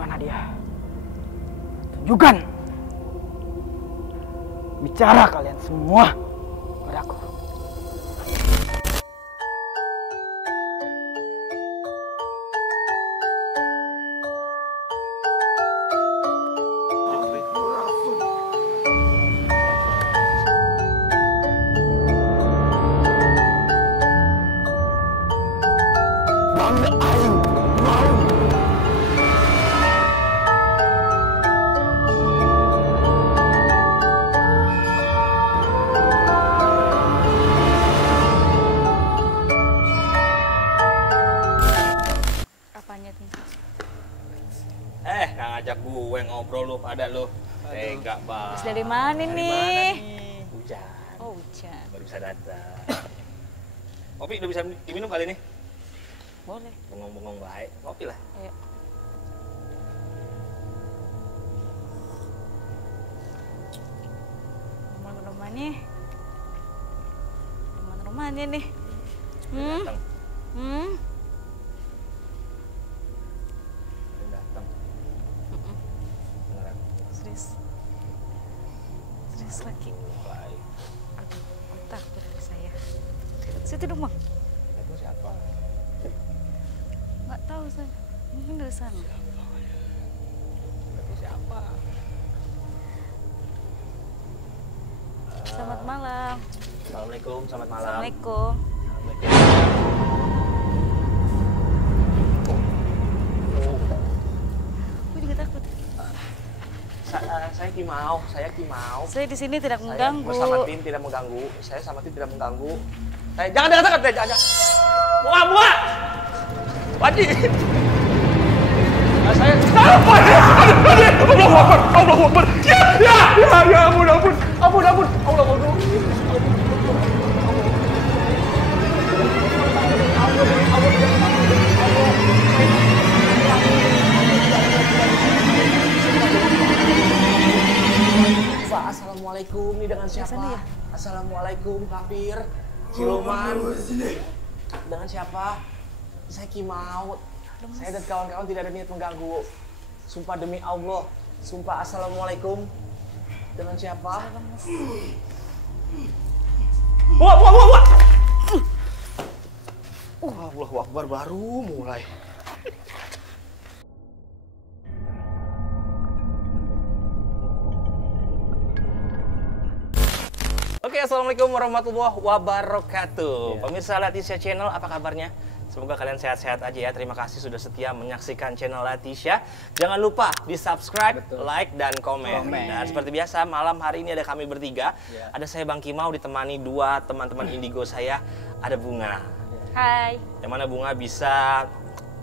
Mana dia? Tunjukkan. Bicara kalian semua padaku. Ngajak gue ngobrol lu pada lu. Tega banget. Dari mana nih? Hujan. Oh, hujan. Baru bisa datang. Kopi udah bisa diminum kali ini? Boleh. Bengong-bengong baik. Kopi lah. Ayo. Rumah-rumahnya. Rumah-rumahnya nih. Datang. Datang. Beneran. Serius lagi. Baik. Aduh, takut dari saya. Situ dong, Bang. Itu siapa? Nggak tahu saya. Mungkin dari sana. Itu siapa? Selamat malam. Assalamualaikum, selamat malam. Assalamualaikum. Aku juga takut. Saya Kimau, Saya di sini tidak mengganggu. Saya bersama tim tidak mengganggu. Saya sama tim tidak mengganggu. Saya jangan dekat, jangan. Muah. Wajib. Nah, saya apa ya? Allahu Akbar. Ya, ampun. Allahu Akbar. Pak, assalamualaikum. Ini dengan siapa? Ya? Assalamualaikum, kafir. Siluman. Dengan siapa? Saya Kimau. Saya dan kawan-kawan tidak ada niat mengganggu. Sumpah demi Allah. Sumpah assalamualaikum. Dengan siapa? Wah. Allahu Akbar, baru mulai. Oke, assalamualaikum warahmatullahi wabarakatuh. Pemirsa Latisya Channel, apa kabarnya? Semoga kalian sehat-sehat aja ya. Terima kasih sudah setia menyaksikan channel Latisya. Jangan lupa di subscribe, like, dan komen. Dan seperti biasa, malam hari ini ada kami bertiga. Ada saya Bang Kimau ditemani dua teman-teman indigo saya. Ada Bunga. Hai. Yang mana Bunga bisa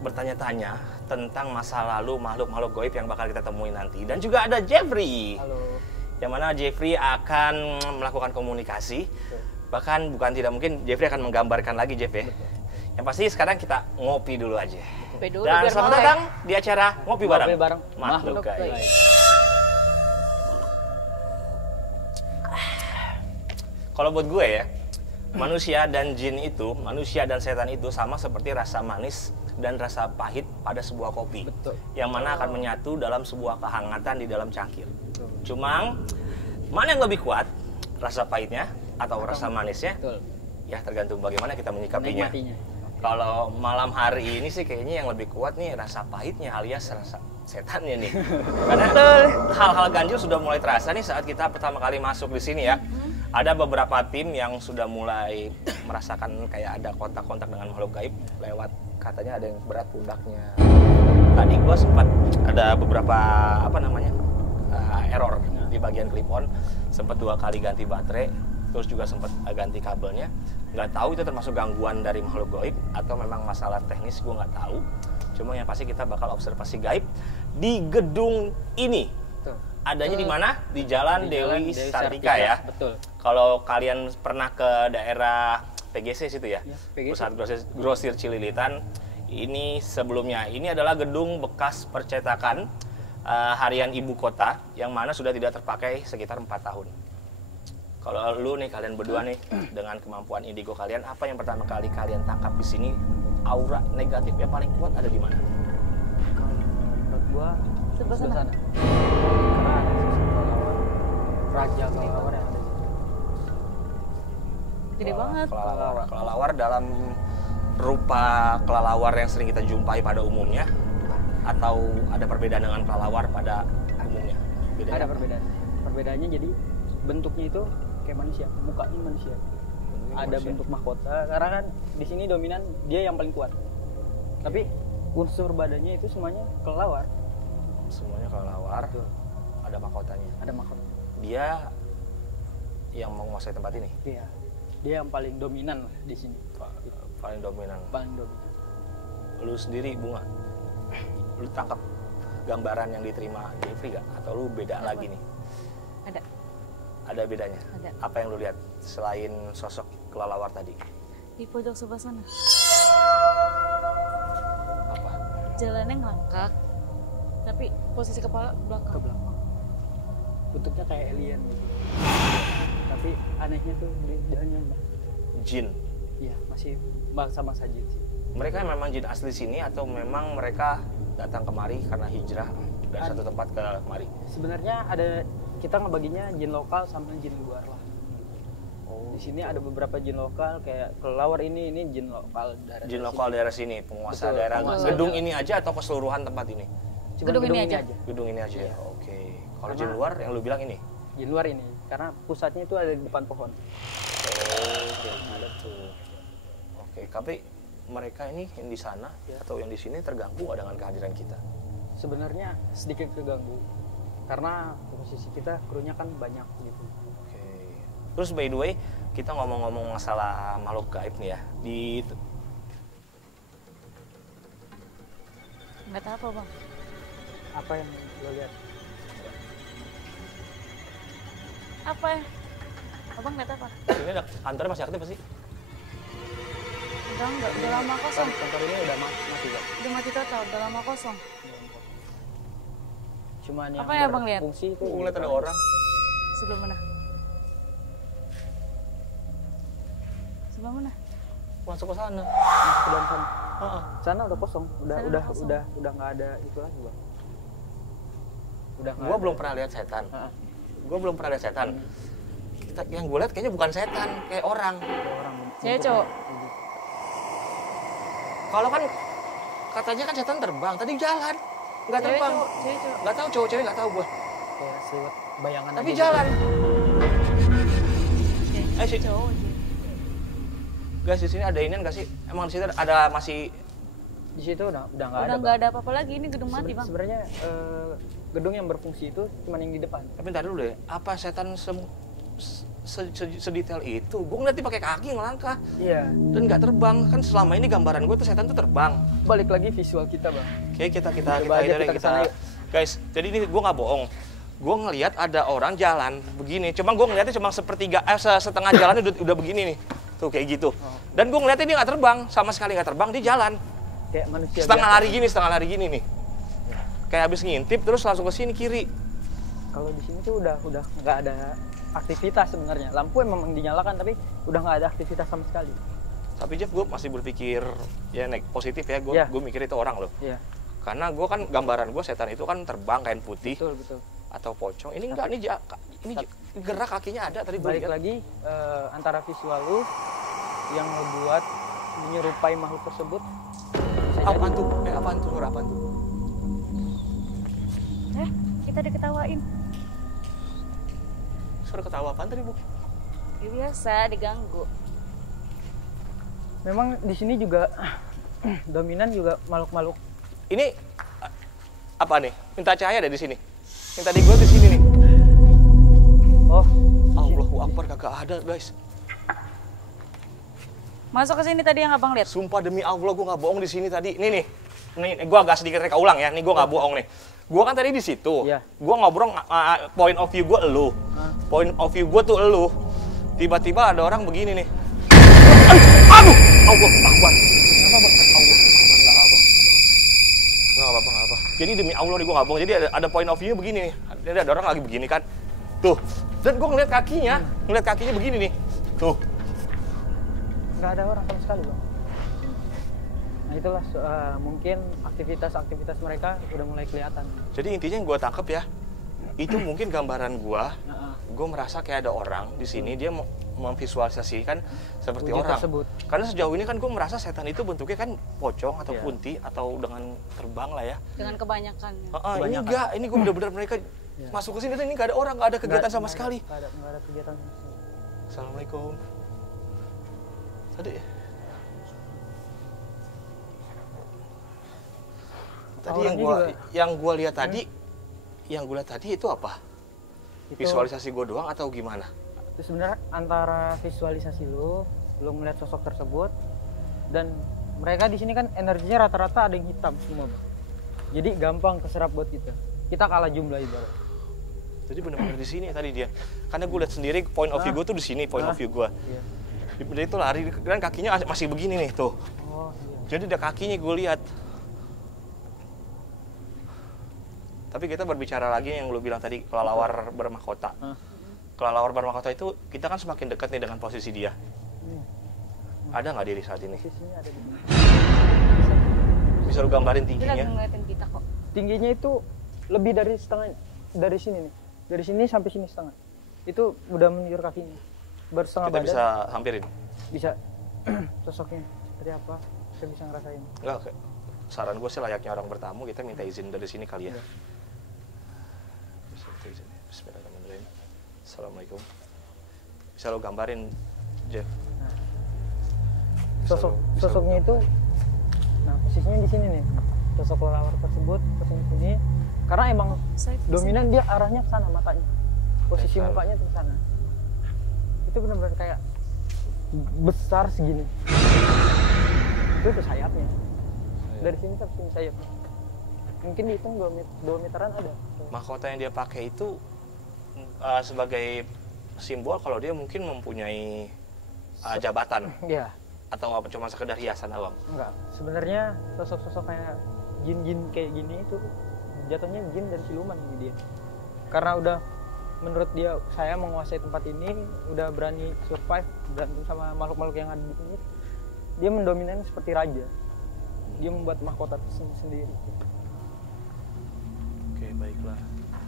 bertanya-tanya tentang masa lalu makhluk-makhluk gaib yang bakal kita temui nanti. Dan juga ada Jeffrey. Halo. Yang mana Jeffrey akan melakukan komunikasi. Bahkan bukan tidak mungkin Jeffrey akan menggambarkan lagi, Jeff ya. Yang pasti sekarang kita ngopi dulu aja. Ngopi dulu, dan biar selamat melek. datang di acara Ngopi Bareng. Ngopi Bareng Makhluk Gaib. Kalau buat gue ya, manusia dan jin itu, manusia dan setan itu sama seperti rasa manis dan rasa pahit pada sebuah kopi. Betul. Yang mana akan menyatu dalam sebuah kehangatan di dalam cangkir. Cuma, mana yang lebih kuat? Rasa pahitnya atau rasa manisnya? Betul. Ya tergantung bagaimana kita menyikapinya. Menikmatinya. Kalau malam hari ini sih kayaknya yang lebih kuat nih rasa pahitnya alias rasa setannya nih. Karena hal-hal ganjil sudah mulai terasa nih saat kita pertama kali masuk di sini ya. Ada beberapa tim yang sudah mulai merasakan kayak ada kontak-kontak dengan makhluk gaib lewat katanya ada yang berat pundaknya. Tadi gua sempat ada beberapa error di bagian clip on, sempat 2 kali ganti baterai, terus juga sempat ganti kabelnya. Nggak tahu itu termasuk gangguan dari makhluk gaib atau memang masalah teknis, gue nggak tahu. Cuma yang pasti kita bakal observasi gaib di gedung ini. Betul. Adanya di mana? Di Jalan Dewi Sartika ya. Betul. Kalau kalian pernah ke daerah PGC situ ya, PGC. Pusat Grosir Cililitan, ini sebelumnya. Ini adalah gedung bekas percetakan harian ibu kota yang mana sudah tidak terpakai sekitar 4 tahun. Kalau lu nih, kalian berdua nih, dengan kemampuan indigo kalian, apa yang pertama kali kalian tangkap di sini? Aura negatif yang paling kuat ada di mana? Kalau menurut Gua Sebelah sana. Karena ada sosok kelelawar. Raja kelelawar yang ada di situ. Gede banget. Kelelawar dalam rupa kelelawar yang sering kita jumpai pada umumnya, atau ada perbedaan dengan kelelawar pada umumnya? Bedanya Ada apa? perbedaan. Perbedaannya jadi bentuknya itu kayak manusia, mukanya manusia. Ada Manusia. bentuk mahkota karena kan di sini dominan dia yang paling kuat. Tapi unsur badannya itu semuanya kelelawar. Semuanya kelelawar, Betul. ada mahkotanya. Ada mahkota. Dia yang menguasai tempat ini, Iya. Dia yang paling dominan lah di sini. paling dominan. Paling dominan. Lu sendiri Bunga, lu tangkap gambaran yang diterima Jeffrey gak? Atau lu beda Apa? lagi nih? Ada. Ada bedanya? Ada. Apa yang lu lihat selain sosok kelelawar tadi? Di pojok sebelah sana. Apa? Jalannya ngelangkak. Tapi posisi kepala Ke belakang. belakang. Bentuknya kayak alien gitu. Tapi anehnya tuh dia jalannya Jin. iya masih bangsa-bangsa jin sih. Mereka memang jin asli sini atau memang mereka datang kemari karena hijrah dari satu tempat ke kemari? Sebenarnya ada kita ngebaginya jin lokal sama jin luar lah. Oh, Di sini ada beberapa jin lokal kayak kelelawar ini jin lokal daerah jin sini. lokal daerah sini, penguasa Betul, daerah penguasa gedung daerah. ini aja atau keseluruhan tempat ini? Cuman Gedung ini aja. Gedung ini aja. Iya. Oke. Kalau Karena- jin luar yang lu bilang ini? Jin luar ini karena pusatnya itu ada di depan pohon. Oh, kayak gitu. Oke, tapi mereka ini yang di sana Ya. atau yang di sini terganggu nggak dengan kehadiran kita? Sebenarnya sedikit keganggu karena posisi kita krunya kan banyak gitu. Oke. Terus by the way, kita ngomong-ngomong masalah makhluk gaib nih ya. Nggak tahu apa bang. Apa yang lo lihat? Apa ya? Abang nggak tahu apa? Ini ada kantornya masih aktif pasti? Udah lama kosong. Kantor ini udah mati kok. Udah mati total, udah lama kosong. Cuman yang Apa ya, Bang, lihat? berfungsi itu Gue ngeliat ada orang. Sebelah mana? Sebelah mana? Masuk ke sana. masuk ke dalam sana. Heeh. Sana udah kosong, Sana udah kosong. udah nggak ada itu lagi bang. Udah nggak Gue ada. belum pernah lihat setan. Heeh. Gue belum pernah lihat setan. Yang gue lihat kayaknya bukan setan, kayak orang. Ada orang. Cewek cowok? Kalau kan katanya kan setan terbang, tadi jalan. Nggak Cewek terbang. cowok, cewek cowok. Nggak tahu cowok-cewek nggak tahu gue. Kayak seliwet bayangan Tapi aja jalan. Cewek sih. cowok. Guys, di sini ada inian nggak sih? Emang di sini ada masih gitu. Di situ udah nggak ada. Udah Bang. nggak ada apa-apa lagi, ini gedung mati bang. Sebenarnya gedung yang berfungsi itu cuma yang di depan. tapi ntar dulu deh, apa setan sedetail itu? Gue ngeliat dia pakai kaki ngelangkah Iya. dan nggak terbang. Kan selama ini gambaran gue tuh setan tuh terbang. Balik lagi visual kita bang. Oke, kita Coba aja ini kita kesana yuk. guys. Jadi ini gue nggak bohong. Gue ngelihat ada orang jalan begini. Cuma gue ngeliatnya cuma setengah jalan udah begini nih. Tuh kayak gitu. Dan gue ngeliatnya dia nggak terbang, sama sekali nggak terbang. Dia jalan. Kayak manusia. Setengah biasa. lari gini nih. Kayak habis ngintip terus langsung ke sini kiri. Kalau di sini tuh udah nggak ada aktivitas sebenarnya. Lampu memang dinyalakan tapi udah nggak ada aktivitas sama sekali. Tapi Jeff, gue masih berpikir ya positif ya. Iya. Gue mikir itu orang loh. Iya. Karena gue kan gambaran gue setan itu kan terbang kain putih Betul. atau pocong. Ini enggak, ini gerak kakinya ada tadi gue Balik lihat. lagi antara visual lu yang ngebuat menyerupai makhluk tersebut. Bisa Apaan jadi- tuh? Apaan tuh? Suara apaan tuh? Kita diketawain. Suara ketawa apaan tadi, Bu? Ya biasa, diganggu. Memang di sini juga dominan juga makhluk-makhluk. Ini apa nih? Minta cahaya deh di sini. Minta di gue di sini nih. Oh, Allahu Akbar, kagak ada, guys. Masuk ke sini tadi yang abang lihat. Sumpah demi Allah gue nggak bohong di sini tadi. Nih, gue agak sedikit reka ulang ya. Nih gue nggak bohong nih. Gue kan tadi di situ. Iya. Gue ngobrol point of view gue elu. Point of view gue tuh elu. Tiba-tiba ada orang begini nih. Aduh, Allah Akbar. Kenapa bang? Allah Akbar, nggak apa. Nggak apa. Jadi demi Allah nih gue nggak bohong. Jadi ada point of view begini nih. Jadi ada orang lagi begini kan. Tuh. Dan gue ngeliat kakinya begini nih. Tuh. nggak ada orang sama sekali bang. Nah itulah mungkin aktivitas-aktivitas mereka udah mulai kelihatan. Jadi intinya yang gue tangkep ya, itu mungkin gambaran gue. Nah, Gue merasa kayak ada orang di sini, dia memvisualisasikan seperti wujud orang. tersebut. Karena sejauh ini kan gue merasa setan itu bentuknya kan pocong atau Iya. kunti atau dengan terbang lah ya. Dengan kebanyakan. Ini Kebanyakan. enggak, ini gue bener-bener mereka Iya. masuk ke sini tuh ini nggak ada orang, nggak ada kegiatan sama sekali. Nggak ada kegiatan sama sekali. Assalamualaikum. Tadi Auranya yang gue lihat tadi, yang gue lihat tadi itu apa? Itu- Visualisasi gue doang atau gimana? Itu sebenarnya antara visualisasi lu melihat sosok tersebut, dan mereka di sini kan energinya rata-rata ada yang hitam semua, Bang. Jadi gampang keserap buat kita. Kita kalah jumlah ibarat. Jadi benar-benar di sini tadi dia. Karena gue lihat sendiri point of view gue tuh di sini, point of view gue. Iya. Dia itu lari dan kakinya masih begini nih tuh. Oh iya. Jadi ada kakinya gue lihat. Tapi kita berbicara lagi yang lu bilang tadi kelelawar bermahkota. Kelelawar bermahkota itu kita kan semakin dekat nih dengan posisi dia. Ada nggak diri saat ini? Posisinya ada di sini. Bisa lu gambarin Dia lagi tingginya? ngeliatin kita kok. Tingginya itu lebih dari setengah dari sini nih. Dari sini sampai sini setengah. Itu udah menunjuk kakinya. Baru setengah Kita badan. bisa hampirin? Bisa sosoknya seperti apa? Kita bisa ngerasain. Enggak, saran gue sih layaknya orang bertamu, kita minta izin dari sini kali ya. Iya. Bisa minta izin. Bismillahirrahmanirrahim. Assalamualaikum. Bisa lo gambarin, Jeff? Nah, Bisa sosoknya lo itu, nah posisinya di sini nih. Sosok kelelawar tersebut posisinya di sini. Karena emang Saya dominan dia arahnya ke sana matanya. Posisi Ke sana. mukanya tuh ke sana. Itu benar-benar kayak besar segini. Itu tuh sayapnya. Dari sini sampai sini sayapnya. Mungkin dihitung 2 meteran ada. mahkota yang dia pakai itu sebagai simbol kalau dia mungkin mempunyai jabatan Iya, atau apa cuma sekedar hiasan awam. enggak. Sebenarnya sosok-sosok kayak jin-jin kayak gini itu jatuhnya jin dan siluman ini dia. Karena udah menurut dia saya menguasai tempat ini, udah berani survive berantem sama makhluk-makhluk yang ada di sini. Dia mendominasi seperti raja. Dia membuat mahkota sendiri. Oke, baiklah.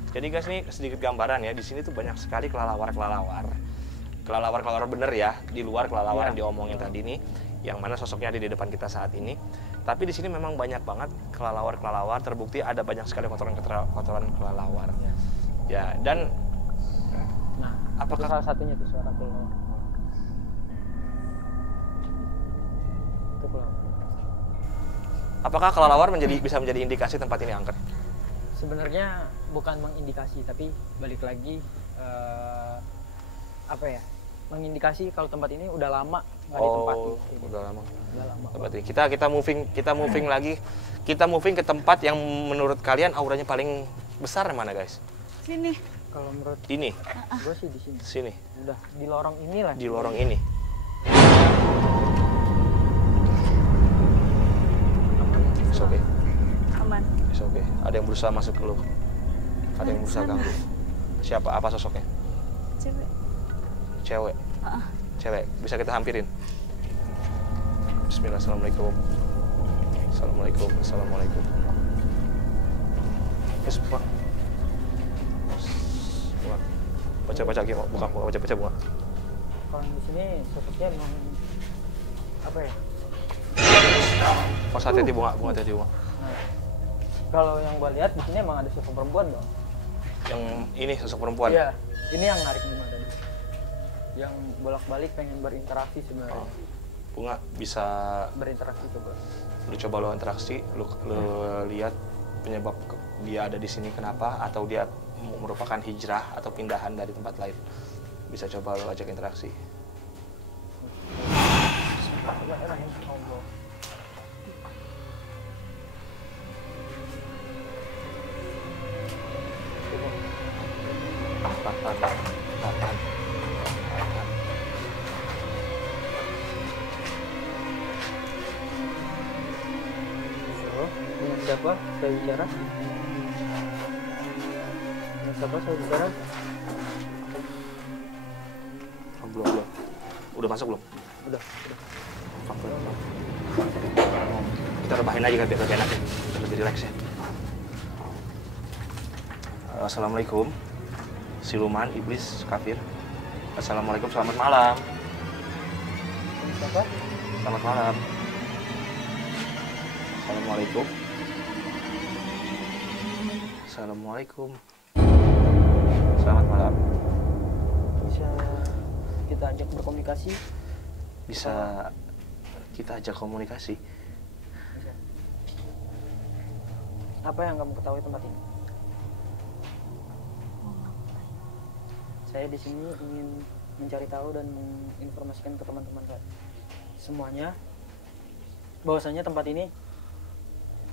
Jadi guys, nih sedikit gambaran ya. Di sini tuh banyak sekali kelelawar-kelelawar. Kelelawar-kelelawar bener ya, di luar kelelawar yang diomongin tadi nih, yang mana sosoknya ada di depan kita saat ini. Tapi di sini memang banyak banget kelelawar-kelelawar, terbukti ada banyak sekali kotoran kelelawar. Ya, dan Nah, apakah itu salah satunya tuh suara kelelawar. Itu kelelawar. apakah kelelawar bisa menjadi indikasi tempat ini angker? Sebenarnya bukan mengindikasi, tapi balik lagi apa ya? Mengindikasi kalau tempat ini udah lama nggak ditempati. Udah lama. Udah lama. Berarti kita moving lagi. Kita moving ke tempat yang menurut kalian auranya paling besar mana, guys? Sini. Kalau menurut Ini, gue sih di sini. sini, Udah di lorong inilah. di lorong ini. It's okay. Aman. It's okay. Ada yang berusaha masuk ke lu. Ada yang berusaha ganggu. Siapa? Apa sosoknya? Cewek. Cewek. Cewek. Bisa kita hampirin. Bismillah. Assalamualaikum. Assalamualaikum. Assalamualaikum. Yes, Pak. Bunga. Baca-baca lagi, buka baca-baca bunga. Kalau di sini sosoknya emang apa ya? Mas hati-hati bunga, hati-hati bunga. Nah, kalau yang gue lihat di sini emang ada sosok perempuan dong. Yang ini sosok perempuan. Iya, ini yang narik bunga tadi. Yang bolak-balik pengen berinteraksi sebenarnya. Bunga bisa Berinteraksi coba. lu coba lo interaksi, lu lihat penyebab dia ada di sini kenapa, atau dia merupakan hijrah atau pindahan dari tempat lain. Bisa coba lo ajak interaksi. Bismillahirrahmanirrahim. Tahan. Dengan siapa saya bicara? Dengan siapa saya bicara? Belum. Udah masuk belum? Udah. Fuck. Kita rebahin aja kan biar lebih enak ya, biar lebih rileks ya. Assalamualaikum, siluman, iblis, kafir. Assalamualaikum, selamat malam. Siapa? Selamat malam. Assalamualaikum. Assalamualaikum. Selamat malam. Bisa kita ajak berkomunikasi? Bisa kita ajak komunikasi? Bisa. Apa yang kamu ketahui tempat ini? Saya di sini ingin mencari tahu dan menginformasikan ke teman-teman saya semuanya bahwasanya tempat ini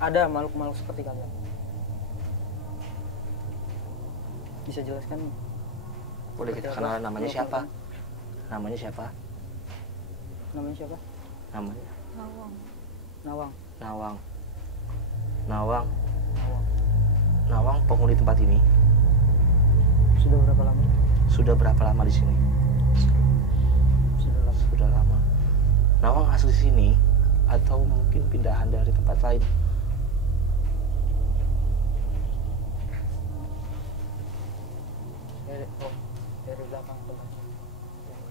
ada makhluk-makhluk seperti kalian. Bisa jelaskan? Boleh kita kenalan namanya siapa? Namanya siapa? Namanya siapa? Namanya Nawang. Nawang. Nawang. Nawang. Nawang penghuni tempat ini. Sudah berapa lama? Sudah berapa lama di sini? Sudah lama. Sudah lama. Nawang asli sini atau mungkin pindahan dari tempat lain? Dari belakang tempatnya.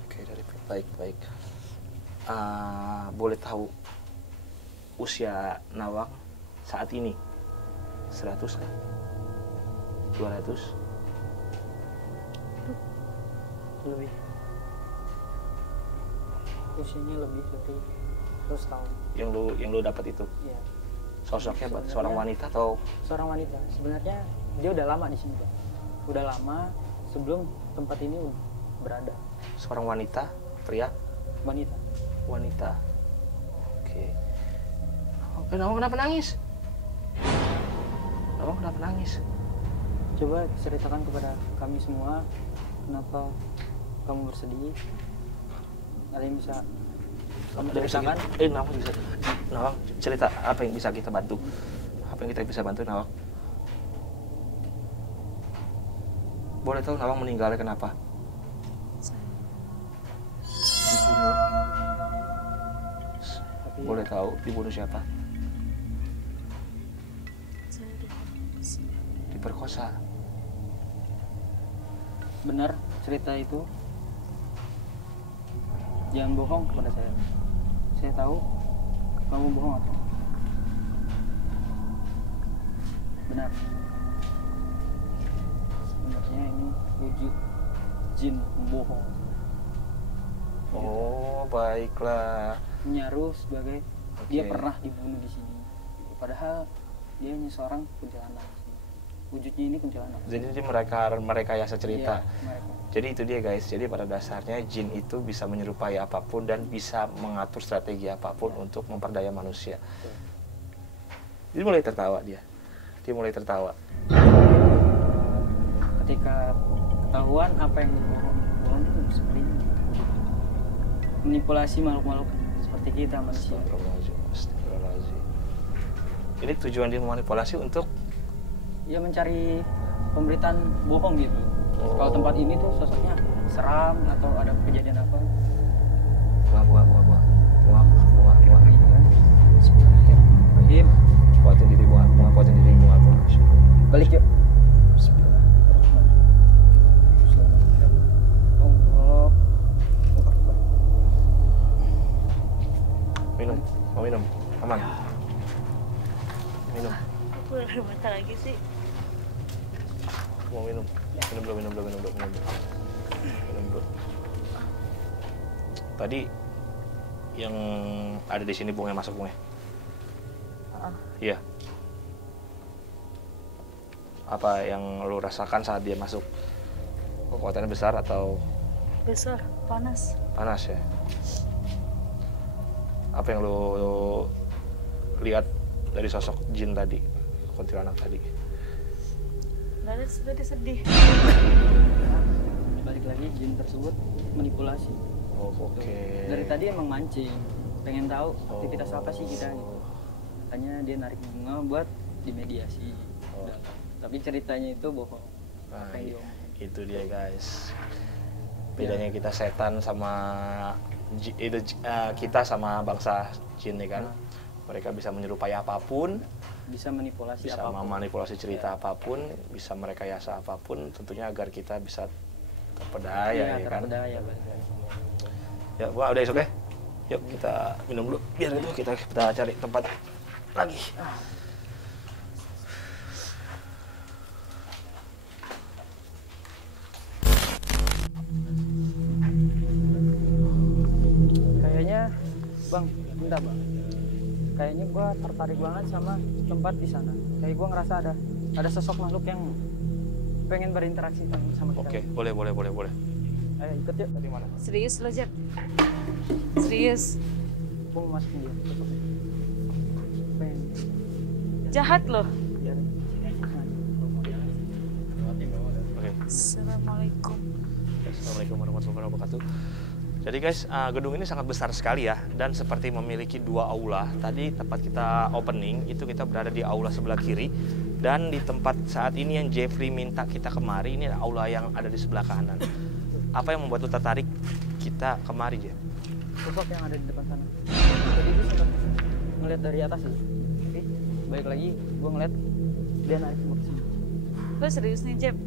Oke, dari baik. Boleh tahu usia Nawang saat ini? 100 kah? 200? Lebih. Usianya lebih dari 100 tahun. Yang lu dapat itu Iya. sosoknya Sebenarnya- seorang wanita atau Seorang wanita. Sebenarnya dia udah lama di sini, Pak. Udah lama sebelum tempat ini berada. seorang wanita, pria? Wanita. Wanita. Oke. Nawang kenapa nangis? Nawang kenapa nangis? Coba ceritakan kepada kami semua kenapa kamu bersedih. Ada yang bisa kamu ceritakan? Nawang bisa. Nawang cerita apa yang bisa kita bantu? Apa yang kita bisa bantu Nawang? Boleh tahu Nawang meninggalnya kenapa? Dibunuh. Tapi Boleh tahu dibunuh siapa? Saya dikorupsi. Diperkosa. benar cerita itu? Jangan bohong kepada saya. Saya tahu kamu bohong atau benar. Sebenarnya ini wujud jin bohong. Oh, baiklah. Menyaruh sebagai Oke. dia pernah dibunuh di sini. Padahal dia hanya seorang kuntilanak. Wujudnya ini kuntilanak. Jadi ini mereka yang cerita. Iya, mereka. Jadi itu dia guys. Jadi pada dasarnya jin itu bisa menyerupai apapun dan bisa mengatur strategi apapun untuk memperdaya manusia. Jadi mulai tertawa dia. Dia mulai tertawa. Ketika ketahuan apa yang dibohong, bohong itu seperti ini. Manipulasi makhluk-makhluk seperti kita manusia. Astagfirullahaladzim, astagfirullahaladzim. Ini tujuan dia memanipulasi untuk Ya mencari pemberitaan bohong gitu. Oh. Kalau tempat ini tuh sosoknya seram atau ada kejadian apa bunga. gitu kan. Bismillahirrahmanirrahim. Kuatin diri bunga. Balik yuk. Allah. Minum, mau minum, aman. Minum, Aku udah mata lagi sih. mau minum. Minum dulu. Minum dulu. Tadi yang ada di sini bunga masuk bunga. Iya. Apa yang lu rasakan saat dia masuk? Kekuatannya besar atau Besar, panas. panas ya? Apa yang lu lihat dari sosok jin tadi, kuntilanak tadi? Nggak ada, tadi sedih. Balik lagi jin tersebut manipulasi. Oh, oke. Dari tadi emang mancing, pengen tahu aktivitas Oh. apa sih kita gitu. Makanya dia narik bunga buat dimediasi. Oh. Tapi ceritanya itu bohong. Nah, Apa yang diomongin. itu dia guys. Bedanya kita setan sama kita sama bangsa jin nih kan. Mereka bisa menyerupai apapun, Bisa manipulasi bisa apapun. memanipulasi cerita apapun, bisa merekayasa apapun, tentunya agar kita bisa terpedaya Iya, ya kan. terpedaya. Ya, Bang, udah oke. Yuk kita minum dulu. Biar itu kita cari tempat lagi. Kayaknya Bang, bentar Bang. Kayaknya gua tertarik banget sama tempat di sana. Kayak gua ngerasa ada sosok makhluk yang pengen berinteraksi sama kita. Oke, boleh. Ayo ikut yuk. Tadi mana? Serius lo, Jep? Serius? Gua mau masukin dia. Sosoknya. Pengen. Jahat lo. Biarin. Oke. Assalamualaikum. Assalamualaikum warahmatullahi wabarakatuh. Jadi guys, gedung ini sangat besar sekali ya, dan seperti memiliki 2 aula. Tadi tempat kita opening, itu kita berada di aula sebelah kiri. Dan di tempat saat ini yang Jeffrey minta kita kemari, ini aula yang ada di sebelah kanan. Apa yang membuat lu tertarik kita kemari, Jeff? Sosok yang ada di depan sana. Tadi gue sempat ngeliat dari atas sih. Tapi balik lagi gue ngeliat dia naik ke sini. Lo serius nih, Jep?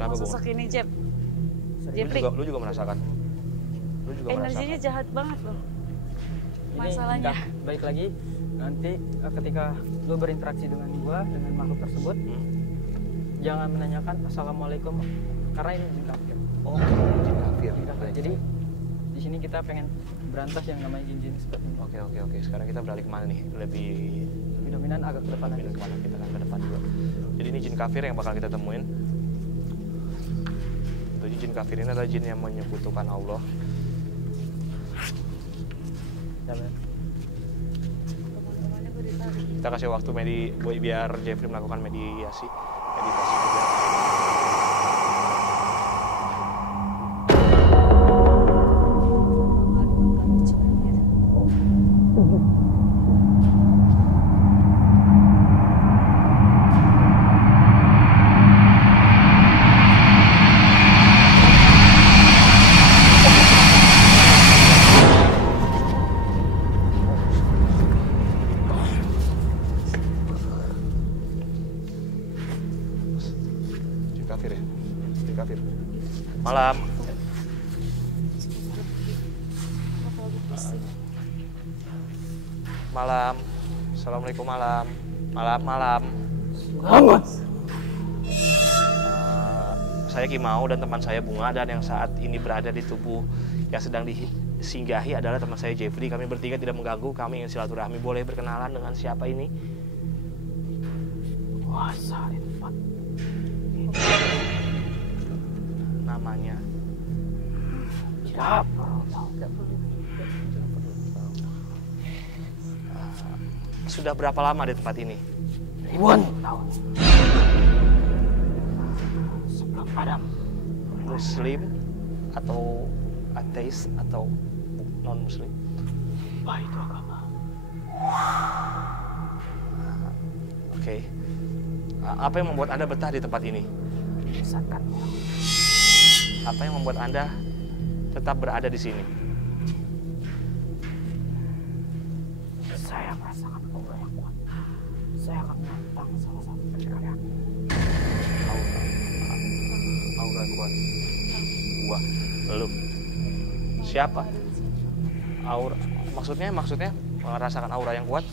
Kenapa Mau gua? sosok ini, Jep? Lu Jeffrey, juga merasakan? Lu juga energinya merasakan? jahat banget loh. Ini Masalahnya. udah, baik lagi nanti ketika lo berinteraksi dengan gue dengan makhluk tersebut, jangan menanyakan assalamualaikum karena ini jin kafir. Oh, jin kafir. Jin kafir. Jadi di sini kita pengen berantas yang namanya jin-jin seperti ini. Oke. Sekarang kita beralih kemana nih? Lebih Dominan agak ke depan aja. kemana? Kita akan ke depan dulu. Jadi ini jin kafir yang bakal kita temuin. Jadi jin kafir ini adalah jin yang menyekutukan Allah. Sabar. Teman-temannya gue ditarik. Kita kasih waktu biar Jeffrey melakukan meditasi juga. Jin kafir ya? Jin kafir. Malam. Malam. Assalamualaikum malam. Malam. Saya Kimau dan teman saya Bunga, dan yang saat ini berada di tubuh yang sedang disinggahi adalah teman saya Jeffrey. Kami bertiga tidak mengganggu, kami ingin silaturahmi. Boleh berkenalan dengan siapa ini? Puasa empat. Namanya? Tidak. Sudah berapa lama di tempat ini? Ribuan tahun. Sebelum Adam. Muslim atau ateis atau non muslim? Apa itu agama? Oke. Apa yang membuat Anda betah di tempat ini? Misalkan Apa yang membuat Anda tetap berada di sini? saya merasakan aura yang kuat. Saya akan menantang salah satu dari kalian. Aura kuat. Gua, lu. Siapa? Aura. Maksudnya merasakan aura yang kuat?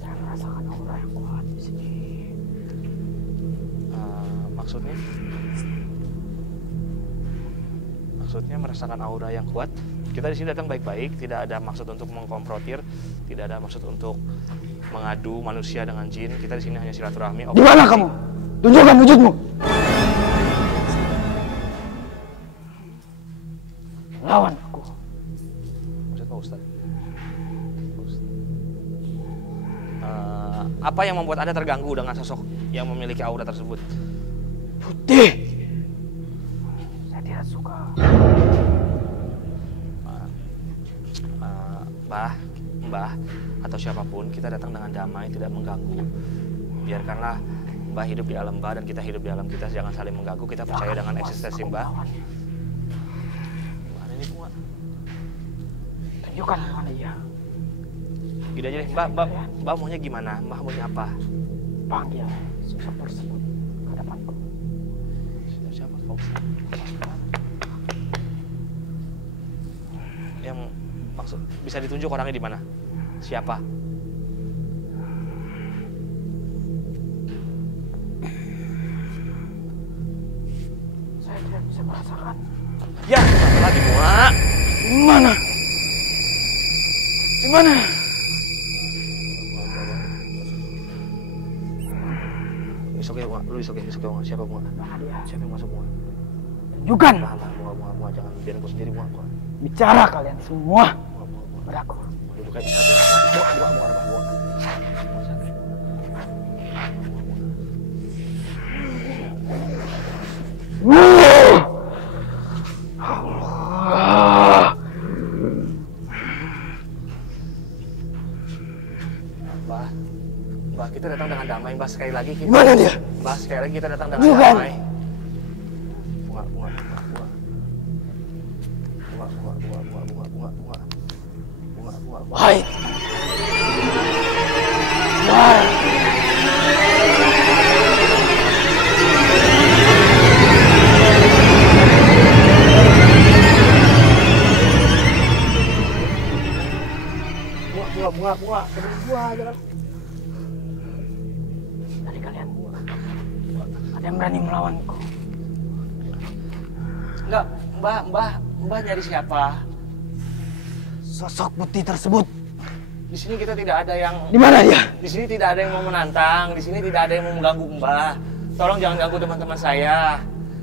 Saya merasakan aura yang kuat di sini. Maksudnya merasakan aura yang kuat. Kita di sini datang baik-baik, tidak ada maksud untuk mengkonfrontir, tidak ada maksud untuk mengadu manusia dengan jin. Kita di sini hanya silaturahmi. Di mana kamu? Tunjukkan wujudmu. Lawan aku. Maksud Pak Ustaz? Apa yang membuat Anda terganggu dengan sosok yang memiliki aura tersebut? Putih. Saya tidak suka. Mbah atau siapapun, kita datang dengan damai, tidak mengganggu. Biarkanlah Mbah hidup di alam Mbah dan kita hidup di alam kita, jangan saling mengganggu. Kita percaya dengan eksistensi Mbah. Tunjukkan mana dia. Gini aja deh, Mbak maunya gimana? Mbak maunya apa? Panggil sosok tersebut ke depanku. Siapa Pak Ustadz? Yang maksud bisa ditunjuk orangnya di mana? Siapa? Saya tidak bisa merasakan. Ya, apa lagi Muak? Di mana? Di mana? Besok ya Muak, lu besok ya Muak. Siapa Muak? Mana dia? Siapa yang masuk Muak? Tunjukkan. Muak, jangan biar aku sendiri Muak. Bicara kalian semua Muak. padaku. Duduk aja satu ya. Muak. Allah. Mbak, kita datang dengan damai, Mbak, sekali lagi. Mana dia? Mbak, sekali lagi kita datang dengan Bukan. damai. Bunga. Hai. Hai. Bunga. Jangan. Dari kalian ada yang berani melawanku? Enggak, Mbak nyari siapa? Sosok putih tersebut. Di sini kita tidak ada yang Di mana dia? Di sini tidak ada yang mau menantang, di sini tidak ada yang mau mengganggu Mbah. Tolong jangan ganggu teman-teman saya.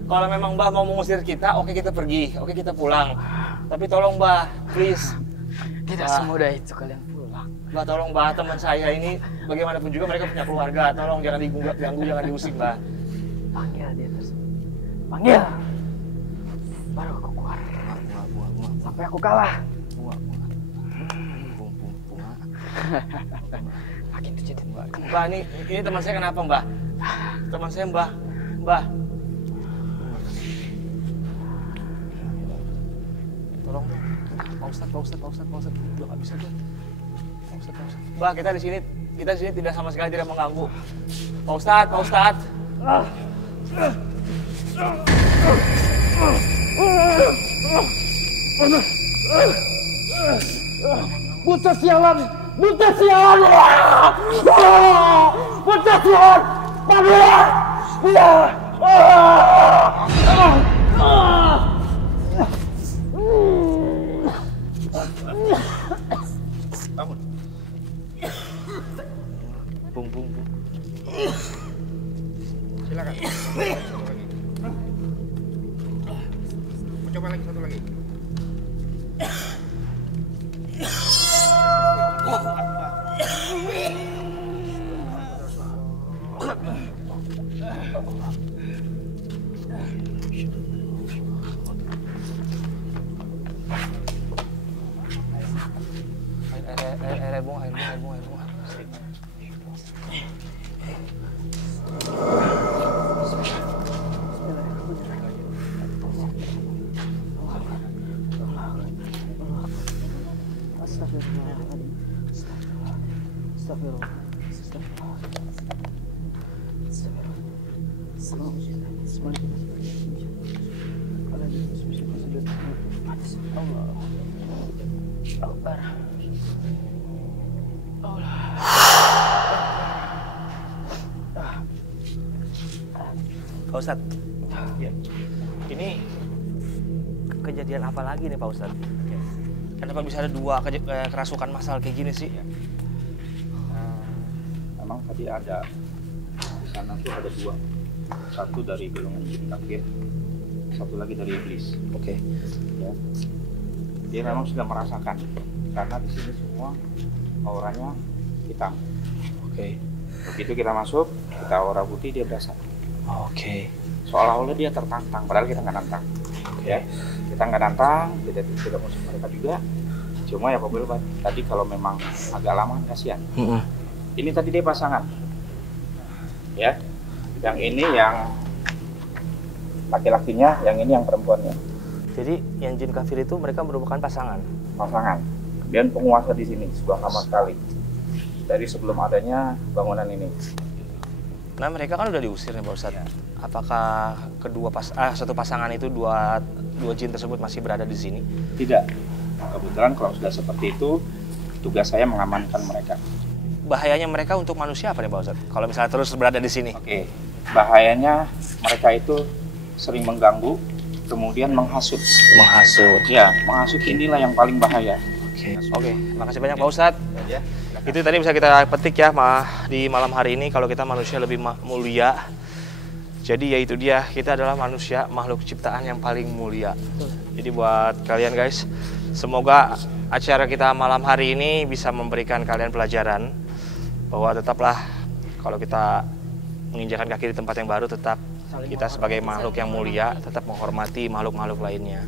Kalau memang Mbah mau mengusir kita, oke kita pergi, oke kita pulang. Tapi tolong Mbah, please. Tidak Mbah. semudah itu kalian pulang. Mbah tolong Mbah, teman saya ini bagaimanapun juga mereka punya keluarga. Tolong jangan diganggu, jangan diusik Mbah. Panggil dia tersebut. Panggil. Baru aku keluar. Sampai aku kalah. Makin terjadi Mbak. Mbah ini teman saya kenapa Mbah? Teman saya Mbah. Tolong dong. Pak Ustadz. Udah nggak bisa tuh. Pak Ustadz. Mbah, kita di sini tidak sama sekali tidak mengganggu. Pak Ustadz. Buta sialan! Buta sialan! Buta sialan! Bangun. Bung. Silakan. Coba lagi satu lagi. Air bunga. Pak Ustadz, ya. Ini kejadian apa lagi nih Pak Ustadz? Kenapa bisa ada dua kerasukan massal kayak gini sih? Memang tadi ada di sana tuh ada dua, satu dari golongan jin kafir, satu lagi dari iblis. Oke. Ya. Dia memang sudah merasakan karena di sini semua auranya hitam. Oke. Begitu kita masuk, kita aura putih dia berasa. Oke. Seolah-olah dia tertantang, padahal kita nggak nantang. Ya, kita nggak nantang, tidak musuh mereka juga. Cuma ya Pak Bel, tadi kalau memang agak lama kasihan. Ini tadi dia pasangan, ya. Yang ini yang laki-lakinya, yang ini yang perempuannya. Jadi yang jin kafir itu mereka merupakan pasangan. Pasangan. dan penguasa di sini sudah lama sekali dari sebelum adanya bangunan ini. Nah mereka kan udah diusir nih Pak Ustadz. Apakah satu pasangan itu dua jin tersebut masih berada di sini? Tidak. Kebetulan kalau sudah seperti itu, tugas saya mengamankan mereka. Bahayanya mereka untuk manusia apa nih Pak Ustadz? Kalau misalnya terus berada di sini? Oke. Bahayanya mereka itu sering mengganggu, kemudian menghasut. Menghasut. Ya, menghasut inilah yang paling bahaya. Oke, makasih banyak Pak Ustadz. Ya. Itu tadi bisa kita petik ya di malam hari ini kalau kita manusia lebih mulia. Jadi ya itu dia, kita adalah manusia, makhluk ciptaan yang paling mulia. Jadi buat kalian guys, semoga acara kita malam hari ini bisa memberikan kalian pelajaran bahwa tetaplah kalau kita menginjakan kaki di tempat yang baru, tetap kita sebagai makhluk yang mulia tetap menghormati makhluk-makhluk lainnya.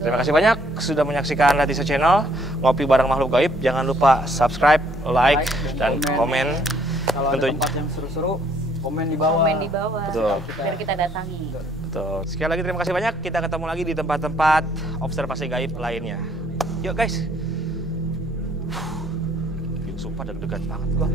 Terima kasih banyak sudah menyaksikan Latisa Channel, ngopi bareng makhluk gaib. Jangan lupa subscribe, like, dan komen. Kalau ada tempat yang seru-seru, komen di bawah. Komen di bawah. Betul. Biar kita datangi. Betul. Sekali lagi terima kasih banyak. Kita ketemu lagi di tempat-tempat observasi gaib lainnya. Yuk guys. Yuk, sumpah deg-degan banget gua.